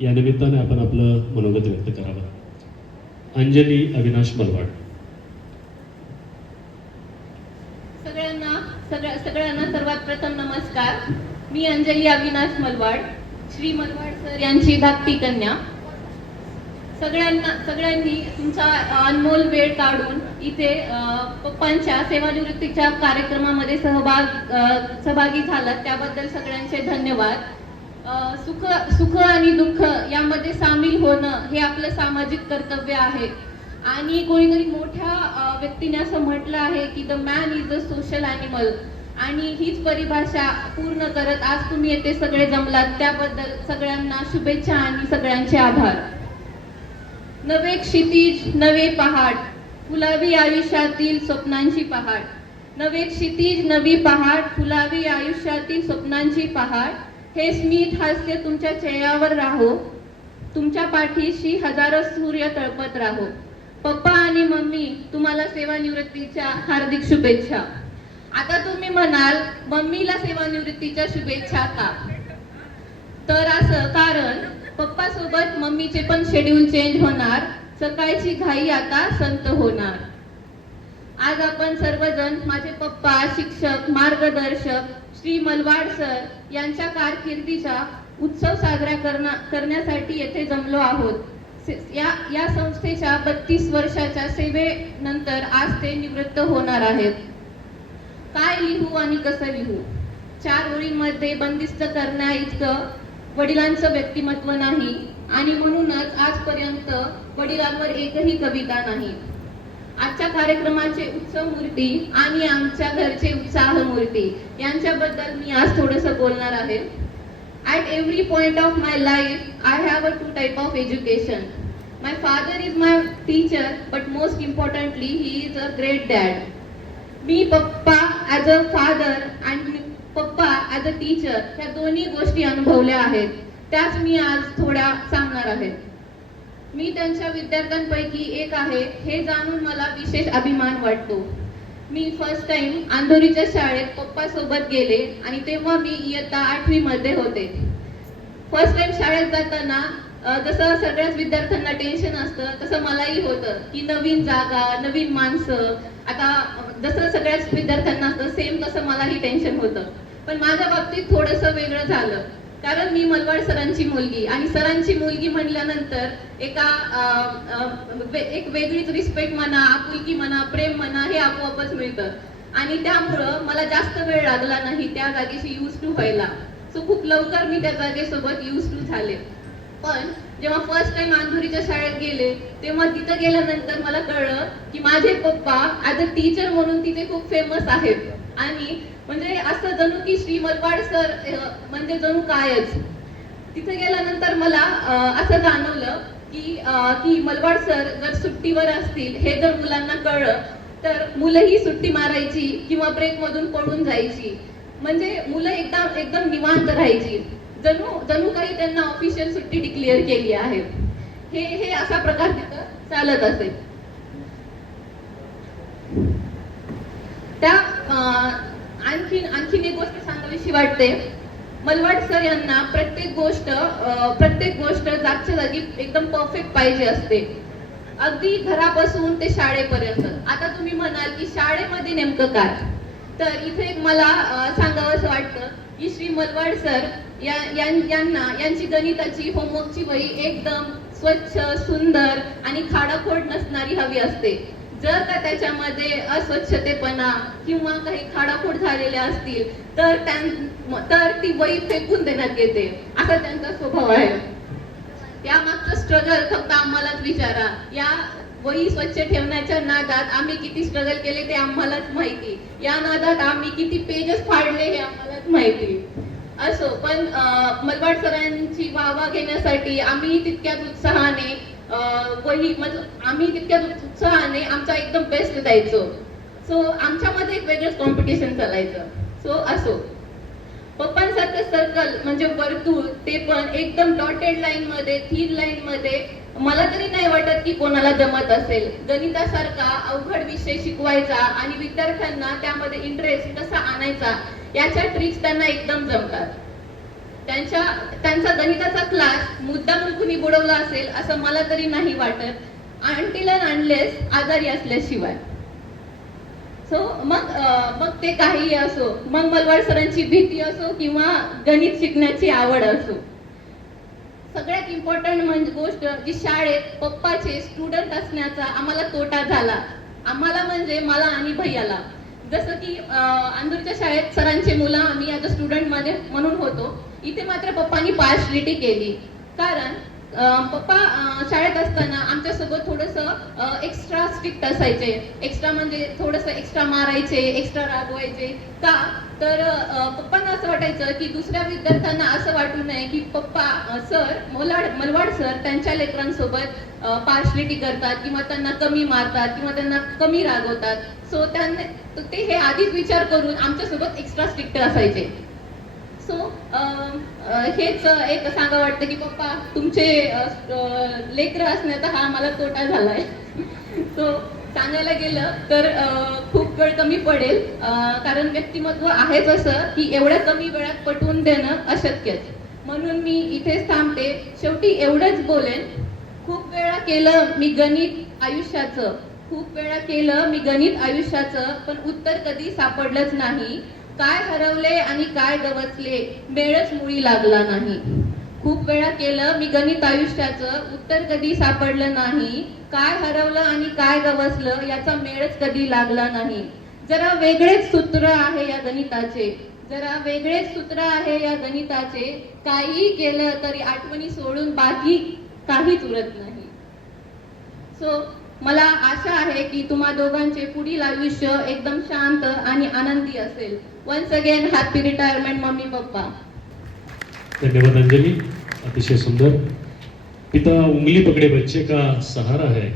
या निमित्ताने आपण आपलं मनोगत व्यक्त करावं. अंजली अविनाश मलवाड. सगळ्यांना सर्वात प्रथम नमस्कार. मी अंजली अविनाश मलवाड, श्री मलवाड सर यांची धाकटी कन्या. सगळ्यांनी तुमचा अनमोल वेळ काढून इथे पप्पांच्या सेवानिवृत्तीच्या कार्यक्रमामध्ये सहभागी झालात त्याबद्दल सगळ्यांचे धन्यवाद. सुख आणि दुःख यामध्ये सामील होणं हे आपलं सामाजिक कर्तव्य आहे. आणि कोणीतरी मोठ्या व्यक्तीने असं म्हटलं आहे की the man is a social animal, आणि हीच परिभाषा पूर्ण करत आज तुम्ही येथे सगळे जमलात त्याबद्दल सगळ्यांना शुभेच्छा आणि सगळ्यांचे आभार. नवे क्षितिज नवे पहाट, फुलावी आयुष्यातील स्वप्नांची पहाट. नवे क्षितिज नवी पहाट, फुलावी आयुष्यातील स्वप्नांची पहाट. हे स्मित हास्य तुमच्या चेहऱ्यावर राहो, तुमच्या पाठीशी हजारो सूर्य तळपत राहो. पप्पा आणि मम्मी तुम्हाला सेवानिवृत्तीच्या हार्दिक शुभेच्छा. आता तुम्ही म्हणाल मम्मीला सेवानिवृत्तीच्या शुभेच्छा का? तर असं कारण पप्पा सोबत मम्मीचे पण शेड्यूल चेंज होणार, सकाळची घाई आता संत होणार. आज आपण सर्वजण माझे पप्पा, शिक्षक, मार्गदर्शक श्री मलवाड सर यांच्या कारकिर्दीचा उत्सव साजरा करण्यासाठी येथे जमलो आहोत. या संस्थेच्या 32 वर्षाच्या सेवेनंतर आज ते निवृत्त होणार आहेत. काय लिहू आणि कसं लिहू? 4 ओळींमध्ये बंदिस्त करण्या इतकं वडिलांचं व्यक्तिमत्व नाही, आणि म्हणूनच आजपर्यंत वडिलांवर एकही कविता नाही. आजच्या कार्यक्रमाचे उत्सव मूर्ती आणि आमच्या घरचे उत्साह मूर्ती यांच्याबद्दल मी आज थोडंसं बोलणार आहे. At every point of my life, I have a 2 type of education. My father is my teacher, but most importantly, he is a great dad. मी पप्पा ॲज अ फादर आणि पप्पा ॲज अ टीचर ह्या दोन्ही गोष्टी अनुभवल्या आहेत, त्याच मी आज थोड्या सांगणार आहे. मी त्यांच्या विद्यार्थ्यांपैकी एक आहे हे जाणून मला विशेष अभिमान वाटतो. मी फर्स्ट टाइम अंधोरीच्या शाळेत पप्पा सोबत गेले आणि तेव्हा मी इयत्ता 8वी मध्ये होते. फर्स्ट टाइम शाळेत जाताना जसं सगळ्याच विद्यार्थ्यांना टेन्शन असतं तसं मलाही होतं की नवीन जागा, नवीन माणसं. आता जसं सगळ्याच विद्यार्थ्यांना असतं सेम तसं मलाही टेन्शन होतं. पण माझ्या बाबतीत थोडंसं वेगळं झालं, कारण मी मलवाड सरांची मुलगी, आणि सरांची मुलगी म्हणल्यानंतर एक वेगळीच रिस्पेक्ट म्हणा, आपुलकी म्हणा, प्रेम म्हणा हे आपोआपच मिळतं. आणि त्यामुळं मला जास्त वेळ लागला नाही त्या जागेशी यूज टू व्हायला. सो खूप लवकर मी त्या जागेसोबत यूज टू झाले. पण जेव्हा फर्स्ट टाइम अंधुरीच्या शाळेत गेले तेव्हा तिथं गेल्यानंतर मला कळलं की माझे पप्पा ॲज अ टीचर म्हणून तिथे खूप फेमस आहेत. आणि म्हणजे असं जणू की श्री मलवाड सर म्हणजे जणू कायच. तिथे गेल्यानंतर मला असं जाणवलं की मलवाड सर जर सुट्टीवर असतील हे जर मुलांना कळलं तर मुलंही सुट्टी मारायची किंवा ब्रेक मधून पडून जायची. म्हणजे मुलं एकदम निवांत राहायची, जणू काही त्यांना ऑफिशियल सुट्टी डिक्लेअर केली आहे. हे असा प्रकार तिथं चालत असेल. त्या आणखीन एक गोष्ट सांगावीशी वाटते. मलवाड सर यांना प्रत्येक गोष्ट जागच्या जागी एकदम परफेक्ट पाहिजे असते, अगदी घरापासून ते शाळेपर्यंत. आता तुम्ही म्हणाल की शाळेमध्ये नेमकं काय, तर इथे मला सांगावंसं वाटतं की श्री मलवाड सर यांची गणिताची होमवर्कची वही एकदम स्वच्छ, सुंदर आणि खाडाखोड नसणारी हवी असते. जर का त्याच्यामध्ये अस्वच्छतेपणा किंवा काही खाडाखोड झालेल्या असतील तर ती वही फेकून देण्यात येते, असा त्यांचा स्वभाव आहे. यामागचं स्ट्रगल फक्त आम्हालाच विचारा. या वही स्वच्छ ठेवण्याच्या नादात आम्ही किती स्ट्रगल केले ते आम्हालाच माहिती. या नादात आम्ही किती पेजेस फाडले हे आम्हालाच माहिती. असो, पण मलवाड सरांची वाहवा घेण्यासाठी आम्ही तितक्याच उत्साहाने आम्ही आमचा एकदम बेस्ट द्यायचो. सो आमच्यामध्ये एक वेगळंच कॉम्पिटिशन चालायचं. सो असो, पप्पांसारखं सर्कल म्हणजे वर्तुळ, ते पण एकदम डॉटेड लाईन मध्ये, थिन लाईन मध्ये मला तरी नाही वाटत की कोणाला जमत असेल. गणितासारखा अवघड विषय शिकवायचा आणि विद्यार्थ्यांना त्यामध्ये इंटरेस्ट कसा आणायचा याच्या ट्रिक्स त्यांना एकदम जमतात. त्यांचा गणिताचा क्लास मुद्दाम कुणी बुडवला असेल असं मला तरी नाही वाटत, अनटिल अँड अनलेस आजारी असल्याशिवाय. सो मग ते काही असो, मग मलवाड सरांची भीती असो किंवा गणित शिकण्याची आवड असो, सगळ्यात इम्पॉर्टंट म्हणजे गोष्ट की शाळेत पप्पाचे स्टुडंट असण्याचा आम्हाला तोटा झाला. आम्हाला म्हणजे मला आणि भैयाला. जसं की अंधूरच्या शाळेत सरांचे मुलं आम्ही ॲज अ स्टुडंट मध्ये म्हणून होतो. इथे मात्र पप्पांनी पार्शलिटी केली, कारण पप्पा शाळेत असताना आमच्यासोबत थोडंसं एक्स्ट्रा स्ट्रिक्ट असायचे. एक्स्ट्रा म्हणजे थोडंसं एक्स्ट्रा मारायचे, एक्स्ट्रा रागवायचे. का तर पप्पांना असं वाटायचं की दुसऱ्या विद्यार्थ्यांना असं वाटू नये की पप्पा सर मलवाड सर त्यांच्या लेकरांसोबत पार्शलिटी करतात किंवा त्यांना कमी मारतात किंवा त्यांना कमी रागवतात. सो ते हे आधीच विचार करून आमच्यासोबत एक्स्ट्रा स्ट्रिक्ट असायचे. सो हेच एक सांगा वाटतं की पप्पा तुमचे लेकरं असण्याचा हा मला तोटा झालाय. सो सांगायला गेलं तर खूप वेळ कमी पडेल, कारण व्यक्तिमत्व आहेच असं की एवढ्या कमी वेळात पटवून देणं अशक्यच. म्हणून मी इथेच थांबते. शेवटी एवढंच बोलेन, खूप वेळा केलं मी गणित आयुष्याचं, खूप वेळा केलं मी गणित आयुष्याचं, पण उत्तर कधी सापडलंच नाही. काय हरवले आणि काय गवसले मेळच मुळी लागला नाही. खूप वेळा केलं मी गणित आयुष्याचं, उत्तर कधी सापडलं नाही. काय हरवलं आणि काय गवसलं याचा मेळच कधी लागला नाही. जरा वेगळेच सूत्र आहे या गणिताचे, जरा वेगळेच सूत्र आहे या गणिताचे. काही केलं तरी आठवणी सोडून बाकी काहीच उरत नाही. सो मला आशा आहे की तुम्हा दोघांचे पुढील आयुष्य एकदम शांत आणि आनंदी असेल. Once again happy retirement mummy papa. धन्यवाद अंजलि, अतिशय सुंदर. पिता उंगली पकड़े बच्चे का सहारा है,